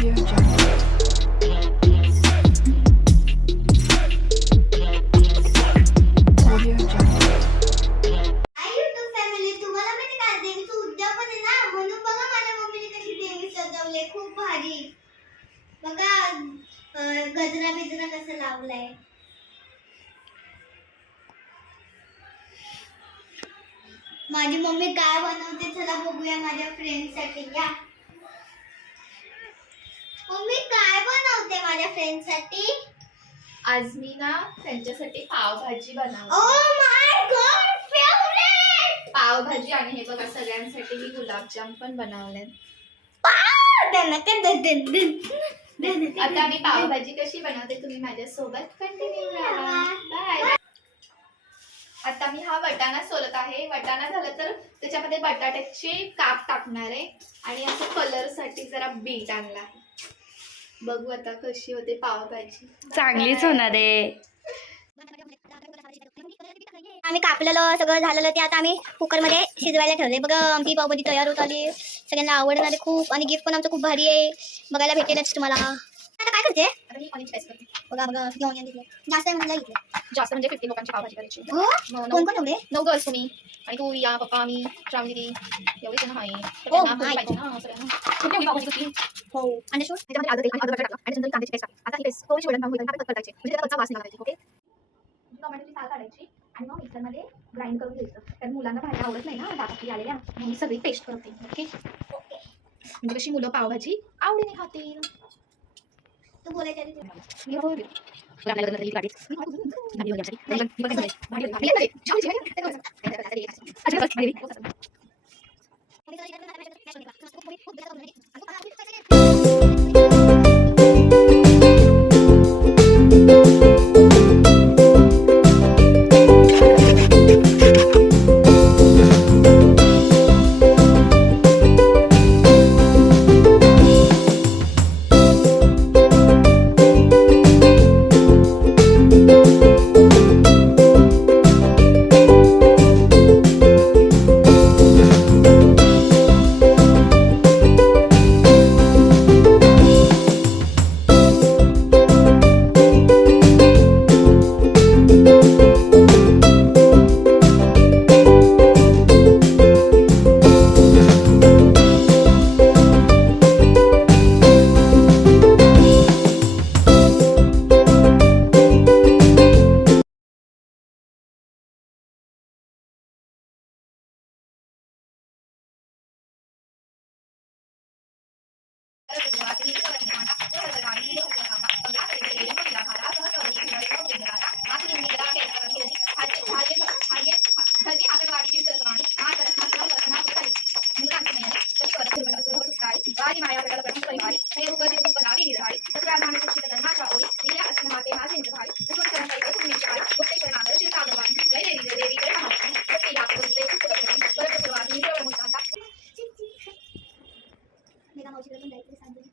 Audio Jungle. Audio Jungle. हाय YouTube family, तुम्हाला माहिती का देवीचं उद्यापन आहे ना, म्हणून बघा माझ्या मम्मीने कशी देवी सजवले, खूप भारी. बघा गजरा बिजरा कसं लावलाय. माझी मम्मी काय बनवते चला बघूया माझ्या फ्रेंडसाठी. या मम्मी काय बनवते माझ्या फ्रेंडसाठी? आज मी ना त्यांच्यासाठी पावभाजी बनवते. Oh my God, favourite pav bhaji आणि हे बघा सगळ्यांसाठी मी गुलाबजाम पण बनवले. आता मी पावभाजी कशी बनवते तुम्ही माझ्या सोबत कंटिन्यू करा. बाय. आता मी हा वटाणा सोलत आहे. वटाणा झालं तर त्याच्यामध्ये बटाट्याचे काप टाकणार आहे आणि असं कलर साठी जरा बीट आणला आहे. बघू आता कशी होते पावभाजी. चांगलीच होणार आहे. आम्ही कापलेलं सगळं झालेलं ते आता आम्ही कुकर मध्ये शिजवायला ठेवले. बघा आमची पावभाजी तयार होत आली. सगळ्यांना आवडणार आहे खूप आणि गिफ्ट पण आमचं खूप भारी आहे. बघायला भेटेलच तुम्हाला. आता काय करते? आता मी ऑनियन स्लाइस करते. बघा बघा किती ऑनियन घेतले. जास्त आहे म्हणजे घेतले. जास्त म्हणजे 50 लोकांची पावभाजी करायची. हो कोण कोण ठेवले? 9 गर्ल्स तुम्ही आणि तू या पप्पा मी श्रावणी दीदी एवढे जण आहे. तर Oh त्यांना my. पाहिजे ना सगळ्यांना. खूप एवढी पावभाजी होती. हो आणि शूट त्याच्यामध्ये अर्धा तेल आणि अर्धा बटाटा टाकला आणि नंतर कांद्याची पेस्ट टाकली. आता ही पेस्ट थोडीशी वळण होईल आणि करायची म्हणजे त्याचा कच्चा वास नाही लागायचा. ओके. टोमॅटोची साल काढायची आणि मग मिक्सरमध्ये ग्राइंड करून घ्यायचं. कारण मुलांना भाज्या आवडत नाही ना दातातली आलेल्या, म्हणून मी सगळी पेस्ट करते. ओके. म्हणजे कशी मुलं पावभाजी आवडीने खातील. तू बोलायच्या आधी मी बोलते. मेघा मावशीला पण जायचं सांगते.